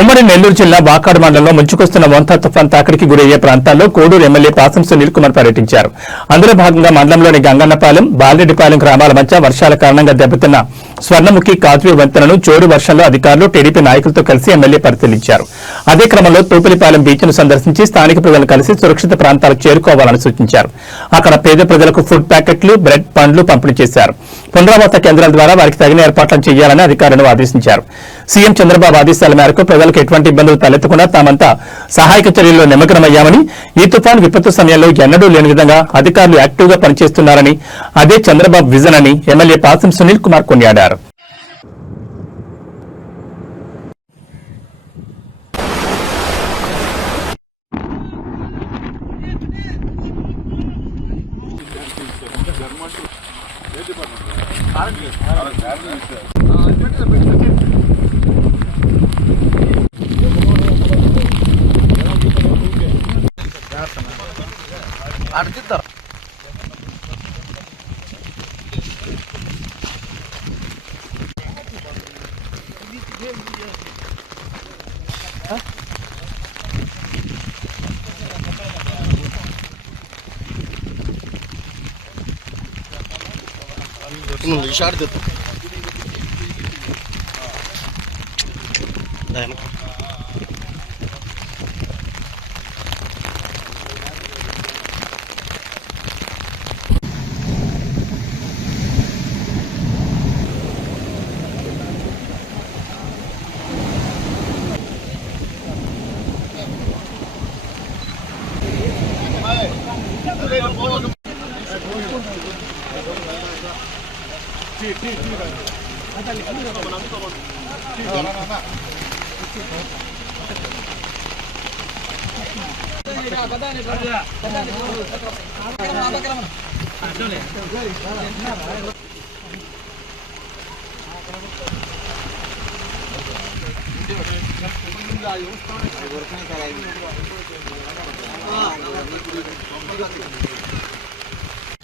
ఉమ్మడి నెల్లూరు జిల్లా వాకాడు మండలంలో ముంచుకొస్తున్న మోంతా తుఫాన్ తాకిడికి గురయ్యే ప్రాంతాల్లో కోడూరు ఎమ్మెల్యే పాసం సునీల్ కుమార్ పర్యటించారు. అందులో భాగంగా మండలంలోని గంగన్నపాలెం, బాలరెడ్డిపాలెం గ్రామాల మధ్య వర్షాల కారణంగా దెబ్బతిన్న స్వర్ణముఖి కాజ్వే వంతెనను జోరు వర్షంలో అధికారులు, టీడీపీ నాయకులతో కలిసి ఎమ్మెల్యే పరిశీలించారు. అదే క్రమంలో తూపులిపాలెం బీచ్ను సందర్శించి స్థానిక ప్రజలను కలిసి సురక్షిత ప్రాంతాలకు చేరుకోవాలని సూచించారు. అక్కడ పేద ప్రజలకు ఫుడ్ ప్యాకెట్లు, బ్రెడ్, పండ్లు పంపిణీ చేశారు. పునరావాస కేంద్రాల ద్వారా వారికి తగిన ఏర్పాట్లను చేయాలని అధికారులను ఆదేశించారు. సీఎం చంద్రబాబు ఆదేశాల మేరకు ప్రజలకు ఎటువంటి ఇబ్బందులు తలెత్తకుండా తామంతా సహాయక చర్యల్లో నిమగ్నమయ్యామని, ఈ తుఫాను విపత్తు సమయంలో ఎన్నడూ లేని విధంగా అధికారులు యాక్టివ్గా పనిచేస్తున్నారని, అదే చంద్రబాబు విజన్ అని ఎమ్మెల్యే పాసం సునీల్ కుమార్ కొనియాడారు.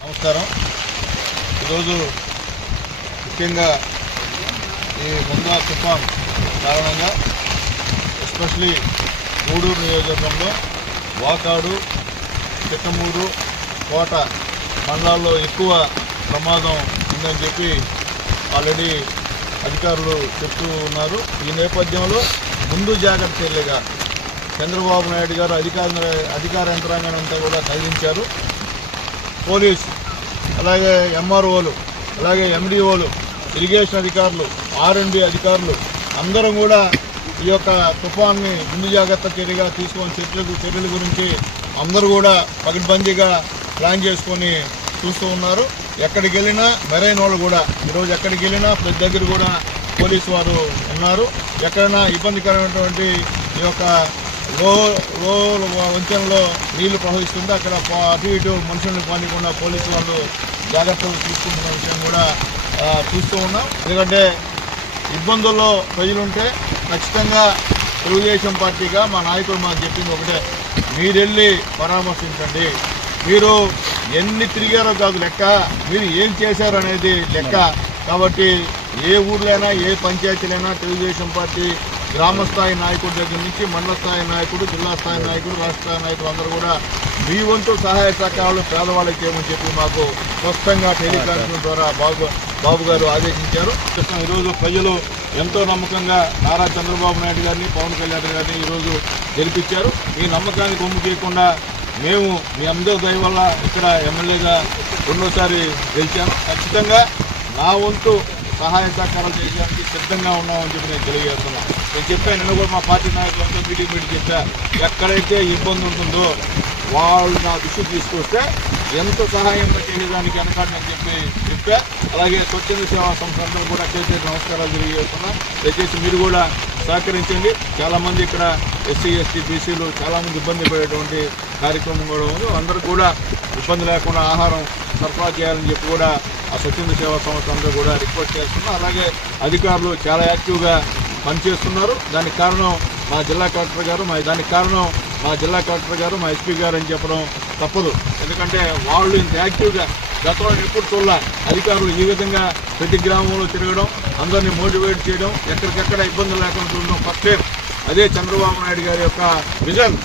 నమస్కారం. ఈరోజు ముఖ్యంగా ఈ మోంతా తుఫాన్ కారణంగా ఎస్పెషలీ కోడూరు నియోజకవర్గంలో వాకాడు, చిట్టమూరు, కోట మండలాల్లో ఎక్కువ ప్రమాదం ఉందని చెప్పి ఆల్రెడీ అధికారులు చెప్తూ ఉన్నారు. ఈ నేపథ్యంలో ముందు జాగ్రత్త చర్యగా చంద్రబాబు నాయుడు గారు అధికార యంత్రాంగాన్ని అంతా కూడా కదిలించారు. పోలీస్, అలాగే ఎంఆర్ఓలు, అలాగే ఎండిఓలు, ఇరిగేషన్ అధికారులు, R&B అధికారులు అందరం కూడా ఈ యొక్క తుఫాన్ని ముందు జాగ్రత్త చర్యగా తీసుకొని చర్యల గురించి అందరూ కూడా పకడ్బందీగా ప్లాన్ చేసుకొని చూస్తూ ఉన్నారు. ఎక్కడికి వెళ్ళినా మెరైన్ వాళ్ళు కూడా ఈరోజు ఎక్కడికి వెళ్ళినా ప్రతి దగ్గర కూడా పోలీసు వారు ఉన్నారు. ఎక్కడైనా ఇబ్బందికరమైనటువంటి ఈ యొక్క లో వంతెనలో నీళ్లు ప్రవహిస్తుంటే అక్కడ అటు ఇటు మనుషుల్ని పానికుండా పోలీసు వాళ్ళు జాగ్రత్తలు తీసుకుంటున్న విషయం కూడా చూస్తూ ఉన్నాం. ఎందుకంటే ఇబ్బందుల్లో ప్రజలుంటే ఖచ్చితంగా తెలుగుదేశం పార్టీగా మా నాయకుడు మాకు చెప్పింది ఒకటే, మీరెళ్ళి పరామర్శించండి. మీరు ఎన్ని తిరిగారో కాదు లెక్క, మీరు ఏం చేశారు అనేది లెక్క. కాబట్టి ఏ ఊర్లైనా, ఏ పంచాయతీలైనా తెలుగుదేశం పార్టీ గ్రామస్థాయి నాయకుడి దగ్గర నుంచి మండల స్థాయి నాయకుడు, జిల్లా స్థాయి నాయకుడు, రాష్ట్ర స్థాయి నాయకులు అందరూ కూడా మీ వంతు సహాయ సహకారాలు పేదవాళ్ళకి చేయమని చెప్పి మాకు స్పష్టంగా టెలికాన్ఫరెన్స్ ద్వారా బాబు గారు ఆదేశించారు. ఈరోజు ప్రజలు ఎంతో నమ్మకంగా నారా చంద్రబాబు నాయుడు గారిని, పవన్ కళ్యాణ్ గారిని ఈరోజు గెలిపించారు. ఈ నమ్మకాన్ని కొమ్ము చేయకుండా మేము మీ అందరి దయ వల్ల ఇక్కడ ఎమ్మెల్యేగా రెండోసారి గెలిచాను. ఖచ్చితంగా నా వంతు సహాయ సహకారాలు చేయడానికి సిద్ధంగా ఉన్నామని చెప్పి నేను తెలియజేస్తున్నాను. నేను చెప్పాను, నిన్న కూడా మా పార్టీ నాయకులంతా మీటింగ్ చెప్పా, ఎక్కడైతే ఇబ్బంది ఉంటుందో వాళ్ళు నా దృష్టికి తీసుకొస్తే ఎంత సహాయం చేసేదానికి వెనకాడని చెప్పా. అలాగే స్వచ్ఛంద సేవా సంస్థలు కూడా చేసే నమస్కారాలు తెలియజేస్తున్నా. దయచేసి మీరు కూడా సహకరించండి. చాలామంది ఇక్కడ SC, ST, BCలు చాలామంది ఇబ్బంది పడేటువంటి కార్యక్రమం కూడా ఉంది. అందరూ కూడా ఇబ్బంది లేకుండా ఆహారం సరఫరా చేయాలని చెప్పి కూడా ఆ స్వచ్ఛంద సేవా సంస్థ అందరూ కూడా రిక్వెస్ట్ చేస్తున్నారు. అలాగే అధికారులు చాలా యాక్టివ్గా పనిచేస్తున్నారు. దానికి కారణం మా జిల్లా కలెక్టర్ గారు, మా SP గారు అని చెప్పడం తప్పదు. ఎందుకంటే వాళ్ళు ఇంత యాక్టివ్గా గతంలో ఎప్పుడు చూడాల అధికారులు ఈ విధంగా ప్రతి గ్రామంలో తిరగడం, అందరినీ మోటివేట్ చేయడం, ఎక్కడికెక్కడ ఇబ్బందులు లేకుండా చూడడం ఫస్ట్ టైం అదే చంద్రబాబు నాయుడు గారి యొక్క విజన్.